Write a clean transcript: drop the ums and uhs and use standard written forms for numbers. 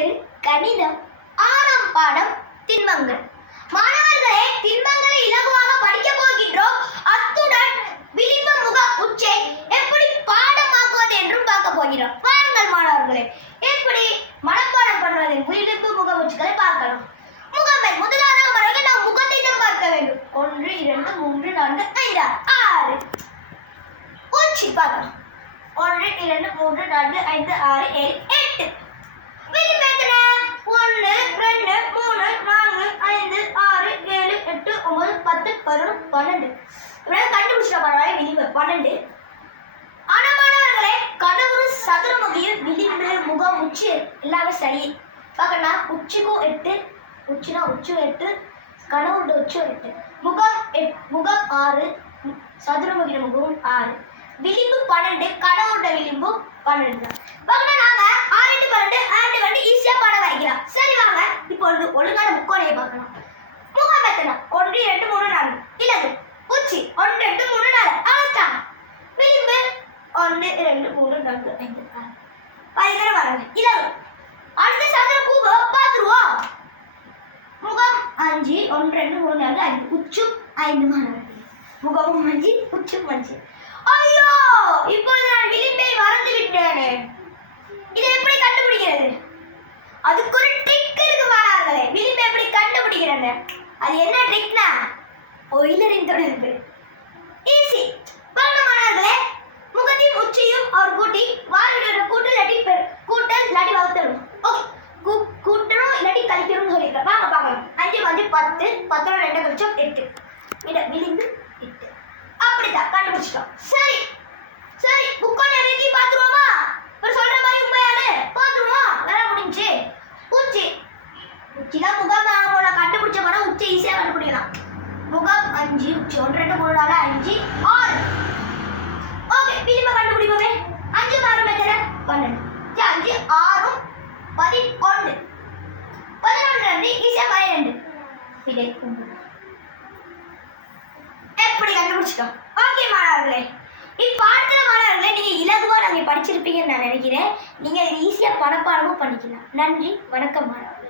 8 கணிதம் 6ஆம் பாடம் திண்மங்கள். மாணவர்களே, திண்மங்களை இலகுவாக படிக்க போகின்றோம். அத்துடன் விளிம்பு முக உச்சை எப்படி பாடமாக்குவது என்றும் பார்க்க போகிறோம். வாருங்கள் மாணவர்களே, எப்படி மனப்பாடம் பண்ணுவது விளிம்பு முக உச்சிகளை பார்க்கலாம். முகமை முதலாவது முறையில் நாம் முகத்தை தான் பார்க்க வேண்டும். 1 2 3 4 5 6 உச்சி பார்க்கலாம். 1 2 3 4 5 6 7 8 விளிம்பு எத்தனை? 1 2 3 4 5 6 7 8 9 10 11 12 இவ்வளவு கண்டுபிடிச்சா பரவாயில்ல. விளிம்பு 12. ஆனா மாணவர்களே, கனவுரு சதுரமுகியில் விளிம்பு முகம் உச்சி எல்லாமே சரி. பார்க்கணும், உச்சிக்கும் 8, உச்சினா உச்சி 8, கனவுட உச்சி 8, முகம் 6, சதுரமுகிய முகம் 6, விளிம்பு 12, கடவுட விளிம்பு 12. வாங்க நாங்க 6 × 12 12 ஈஸியா பாடம் வைக்கலாம். சரி வாங்க இப்போ ஒழுங்கான முக்கோணையை பார்க்கலாம். முகம் எத்தனை? 1 2 3 4 இலகு. உச்சி 1 2 3 4 அவ்வளவுதான். விளிம்பு 1 2 3 4 5 6 பதினேழு வராங்க இலகு. அடுத்த சதுர கூப பாத்துருவோம். முகம் 5 1 2 3 4 5 உச்சும் 5 மாணவர்கள். முகமும் 5 உச்சும் 5. ஐயோ, இப்போது நான் விளிம்பை மறந்து விட்டேனே. இதை எப்படி கண்டுபிடிக்கிறது? அதுக்கு ஒரு ட்ரிக் இருக்கு மாணவர்களே. விளிம்பை எப்படி கண்டுபிடிக்கிறது? அது என்ன ட்ரிக்னா, ஒய்லரின் தொடர்பு. ஈஸி. வாங்க மாணவர்களே, முகத்தையும் உச்சியும் அவர் கூட்டி வாரியோட கூட்டல் இல்லாட்டி வகுத்தணும். ஓகே, கூட்டணும் இல்லாட்டி கழிக்கணும்னு சொல்லியிருக்கேன். வாங்க பார்க்கலாம். 5 5 10 10 2 கழிச்சோம் 8. விளிம்பு 8. அப்படிதான் கண்டுபிடிச்சிட்டோம். சரி சரி, முக்கோண ரீதி பார்த்துருவோமா? ஒரு சொல்ற மாதிரி உண்மையானு பார்த்துருவோம். வேலை முடிஞ்சு. உச்சி உச்சிதான் முகம். நம்மளோட கண்டுபிடிச்ச படம் உச்சி ஈஸியாக கண்டுபிடிக்கலாம். முகம் 5 உச்சி 1 2 3 4 5 6. ஓகே, விளிம்பை கண்டுபிடிப்போமே. 5 6 எத்தனை? 12. 5 6 11. 11 ஈஸியாக 12. விடை 9. எப்படி கண்டுபிடிச்சிட்டோம்? ஓகே மாணவர்களே, இப்பாடத்துல மாணவர்களே நீங்க இலகுவா நாங்க படிச்சிருப்பீங்கன்னு நான் நினைக்கிறேன். நீங்க ஈஸியா பணப்பாடமும் பண்ணிக்கலாம். நன்றி, வணக்கம் மாணவர்களே.